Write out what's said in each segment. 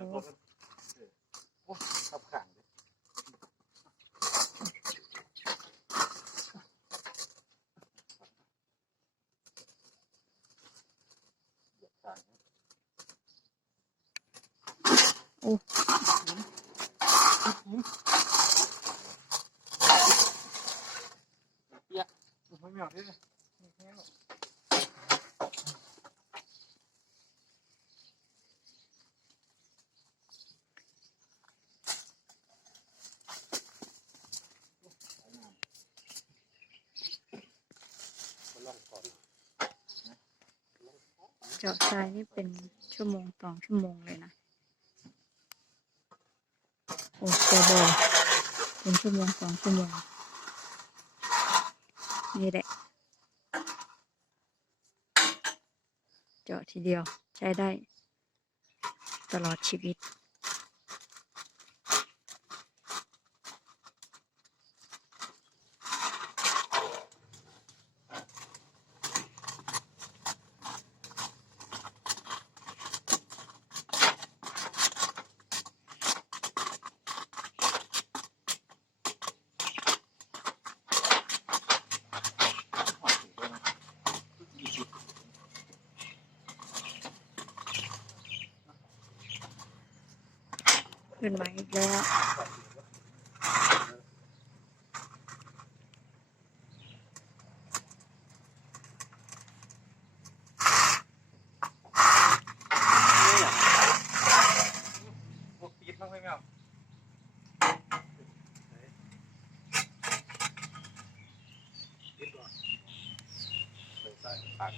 อ้โอ้ขับขังเลยเหยียบขังนะโอ้เปียกไม่เหมียวที่นี่แห้งหรอกเอาน้ำมาลองก่อน เจาะทรายนี่เป็นชั่วโมงสองชั่วโมงเลยนะ โอ้เจอบ่อเป็นชั่วโมงสองชั่วโมง นี่แหละ เจาะทีเดียวใช้ได้ตลอดชีวิต ขึ้นมาอีกแล้ว พวกปี๊ดบ้างไหมแมวปี๊ดก่อนใส่ใส่ปาก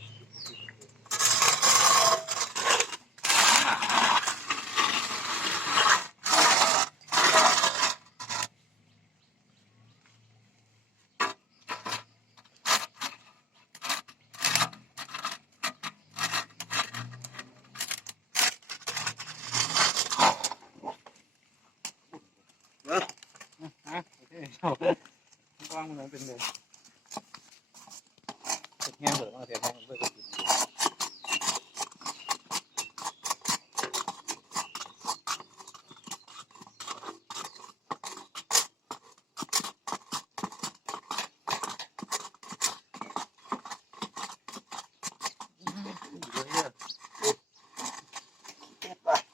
ฮะโอเคเอาวางมันเป็นเลยเสร็จแห้งเบิดมาเสร็จแห้งเบิดก็กิน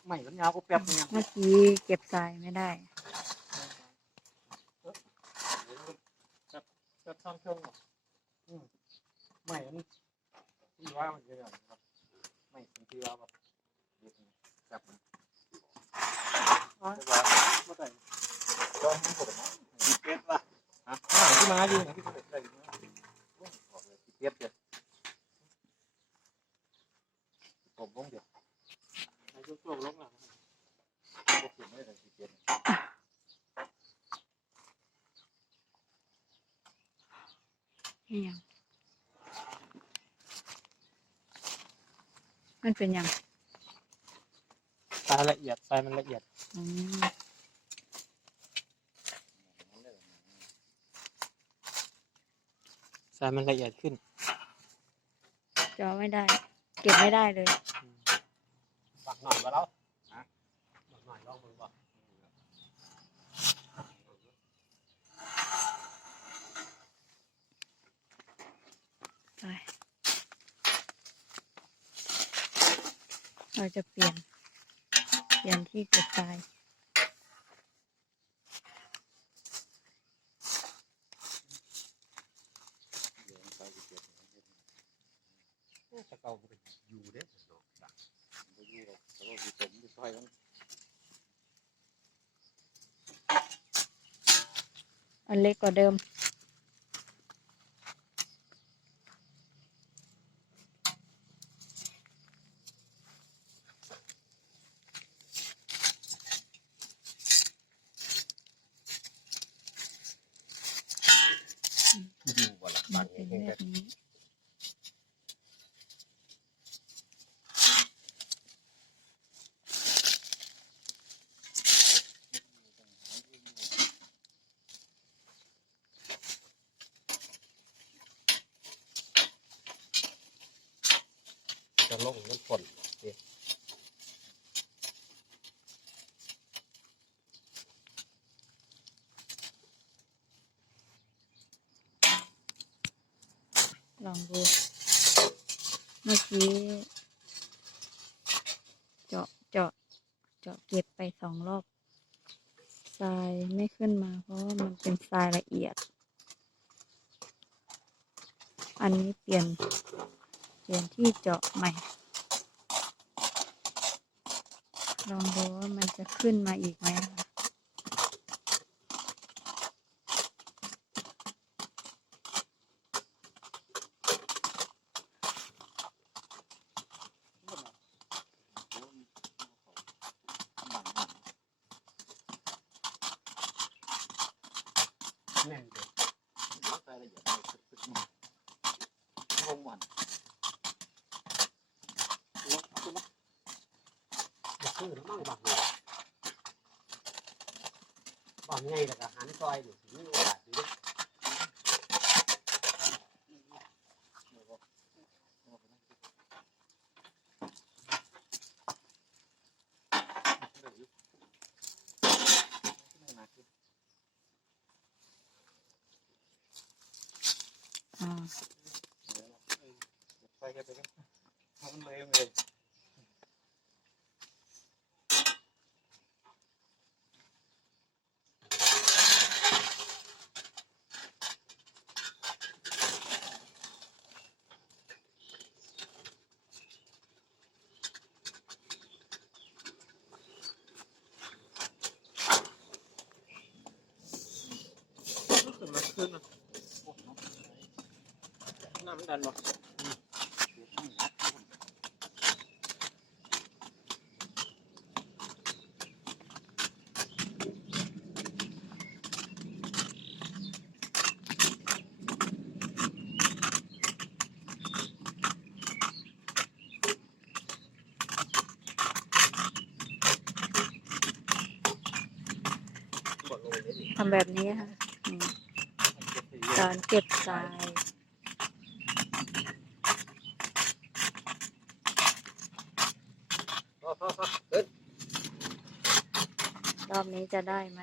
ไม่กันยาวก็แป๊บเนี่ยเมื่อกี้เก็บทรายไม่ได้จะทำเครื่องหรออืมไม่อันนี้ที่ว่ามันจะแบบครับไม่เป็นที่ว่าแบบเด็กนี่แบบนี้อ๋อว่าเมื่อไหร่ตอนนี้ผมดีเป็ดละฮะอ่าที่มาอยู่นะที่เป็ดอะไรอยู่นะโอ้ยบอกเลยดีเป็ดเดี๋ยวผมลงเดี๋ยวไอ้ช่วงลงอะพวกคุณไม่ได้ดีเป็ด นี่ยังมันเป็นยังทรายละเอียดทรายมันละเอียดอืมทรายมันละเอียดขึ้นเจาะไม่ได้ เก็บไม่ได้เลยฝากหน่อยมาแล้วฮะฝากหน่อยลองมึงบ ไป เราจะเปลี่ยน เปลี่ยนที่เก็บทรายจะเก่าไปอยู่เด้เนาะจ้ะบ่อยู่หรอกแต่ว่าสิผมสิซอยมันอันเล็กกว่าเดิม อยู่บ่ล่ะ มั บ้าน น เป็น เอง แบ แต่ บนี้ จะลงมันฝนเด้ ลองดู เมื่อกี้เจาะเจาะเจาะเก็บไปสองรอบทรายไม่ขึ้นมา เพราะว่ามันเป็นทรายละเอียด อันนี้เปลี่ยน เปลี่ยนที่เจาะใหม่ ลองดูว่ามันจะขึ้นมาอีกไหมคะ แน่นเลย รายละเอียดไม่สึกๆมากงงวันลบเอาไปลบจะซื้นมั่งบางเลยบางไงแต่ก็หันซอยอยู่ถึงมีโอกาสดีด้วย ไปกันไปกันมันเลยเลย ขึ้นมาขึ้นมาน้ำดันบ่ ทำแบบนี้ค่ะอืมการเก็บทรายพอพอพอเอิ้นรอบนี้จะได้ไหม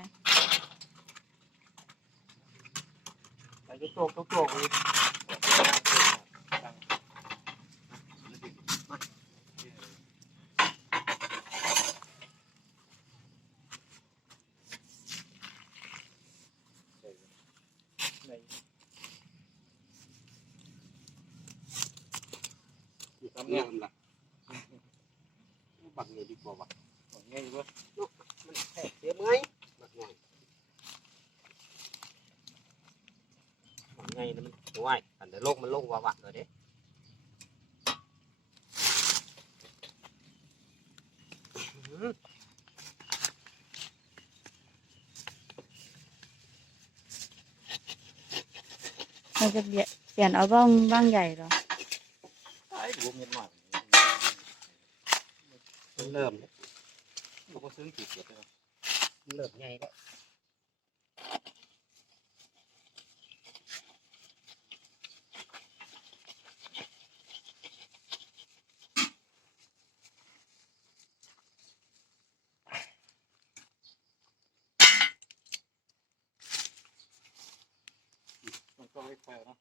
ไปจะโจกโจกโจกเลย อยู่ตามเนี่ยละบักเงยดีกว่าบักบักเงยดีกว่ามันแทกเสียไหมบักเงยบักเงยนี่มันตัวไอ้อันเดี๋ยวโลกมันโลกวาวะเลยเด้ เราจะเปลี่ยนเปลี่ยนเอาบ้างบ้างใหญ่เหรอไอ้รวมเงินหน่อยมันเริ่มเราก็ซื้อกี่เกียรติเลยมันเริ่มใหญ่แล้ว ไม่แควเนาะ